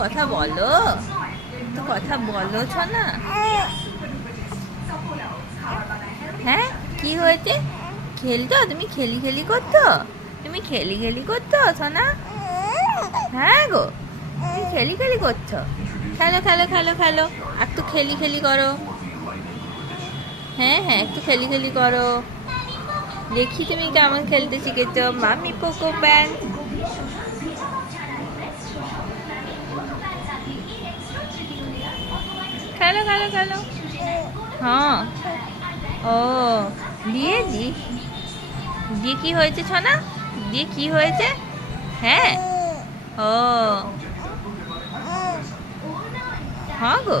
কথা বলো, একটু কথা বলো সোনা। হ্যাঁ, কি হয়েছে? খেলতো? তুমি খেলি খেলি করতো? তুমি খেলি খেলি করতো সোনা? হ্যাঁ গো, তুমি খেলি খেলি করছো। খেলো খেলো খেলো খেলো, একটু খেলি খেলি করো। হ্যাঁ হ্যাঁ, একটু খেলি খেলি করো, দেখি তুমি কেমন খেলতে শিখেছো। Mummy cocoa pan. খেলো খেলো খেলো। হ্যাঁ। ও, দিয়ে দি, দিয়ে কি হয়েছে সোনা? দিয়ে কি হয়েছে? হ্যাঁ। ও, হ্যাঁ গো।